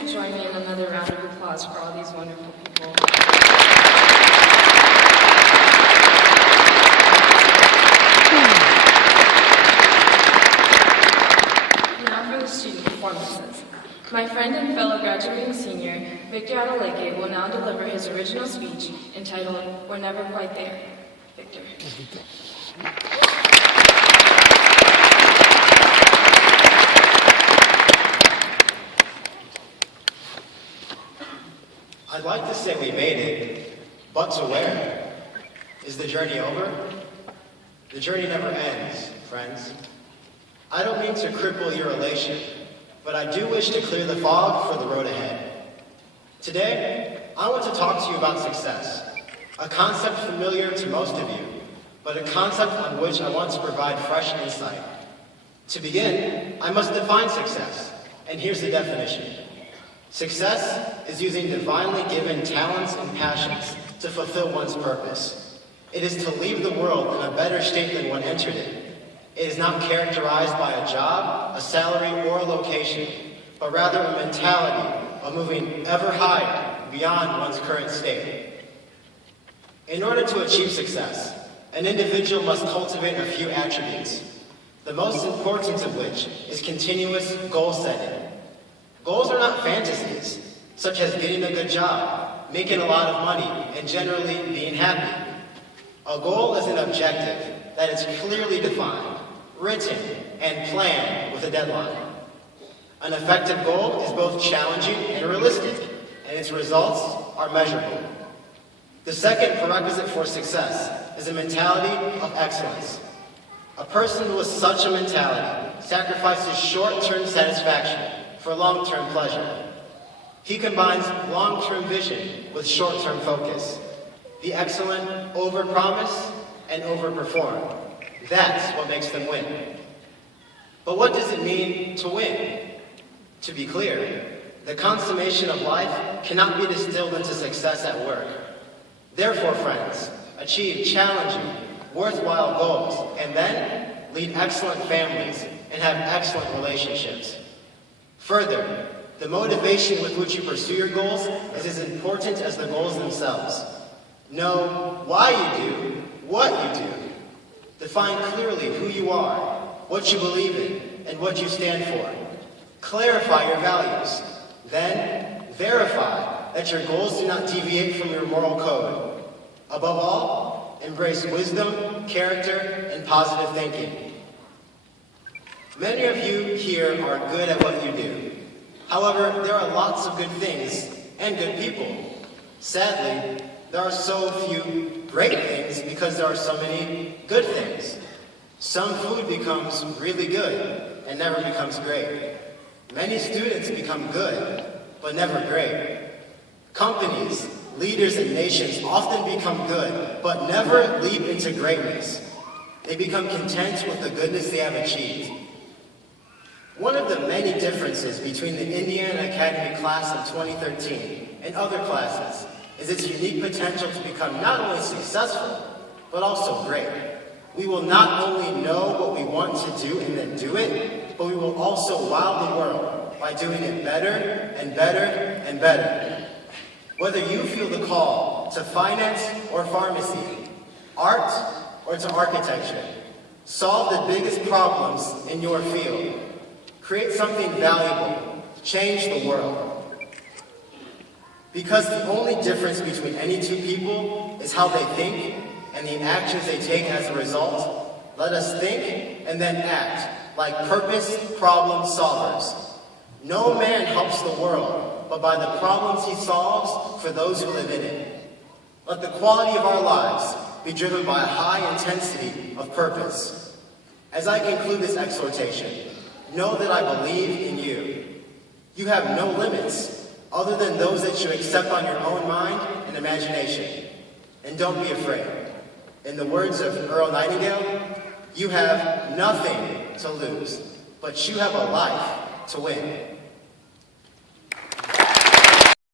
you join me in another round of applause for all these wonderful people? Now for the student performances. My friend and fellow graduating senior, Victor Adeleke, will now deliver his original speech entitled, "We're Never Quite There." Victor. I'd like to say we made it, but to where? Is the journey over? The journey never ends, friends. I don't mean to cripple your elation, but I do wish to clear the fog for the road ahead. Today, I want to talk to you about success, a concept familiar to most of you, but a concept on which I want to provide fresh insight. To begin, I must define success, and here's the definition. Success is using divinely given talents and passions to fulfill one's purpose. It is to leave the world in a better state than one entered it. It is not characterized by a job, a salary, or a location, but rather a mentality of moving ever higher beyond one's current state. In order to achieve success, an individual must cultivate a few attributes, the most important of which is continuous goal setting. Goals are not fantasies, such as getting a good job, making a lot of money, and generally being happy. A goal is an objective that is clearly defined, written, and planned with a deadline. An effective goal is both challenging and realistic, and its results are measurable. The second prerequisite for success is a mentality of excellence. A person with such a mentality sacrifices short-term satisfaction for long-term pleasure. He combines long-term vision with short-term focus. The excellent overpromise and overperform. That's what makes them win. But what does it mean to win? To be clear, the consummation of life cannot be distilled into success at work. Therefore, friends, achieve challenging, worthwhile goals, and then lead excellent families and have excellent relationships. Further, the motivation with which you pursue your goals is as important as the goals themselves. Know why you do what you do. Define clearly who you are, what you believe in, and what you stand for. Clarify your values. Then, verify that your goals do not deviate from your moral code. Above all, embrace wisdom, character, and positive thinking. Many of you here are good at what you do. However, there are lots of good things and good people. Sadly, there are so few great things because there are so many good things. Some food becomes really good and never becomes great. Many students become good, but never great. Companies, leaders, and nations often become good, but never leap into greatness. They become content with the goodness they have achieved. One of the many differences between the Indiana Academy class of 2013 and other classes is its unique potential to become not only successful, but also great. We will not only know what we want to do and then do it, but we will also wow the world by doing it better and better and better. Whether you feel the call to finance or pharmacy, art or to architecture, solve the biggest problems in your field, create something valuable, change the world. Because the only difference between any two people is how they think and the actions they take as a result, let us think and then act like purpose problem solvers. No man helps the world but by the problems he solves for those who live in it. Let the quality of our lives be driven by a high intensity of purpose. As I conclude this exhortation, know that I believe in you. You have no limits other than those that you accept on your own mind and imagination. And don't be afraid. In the words of Earl Nightingale, you have nothing to lose, but you have a life to win.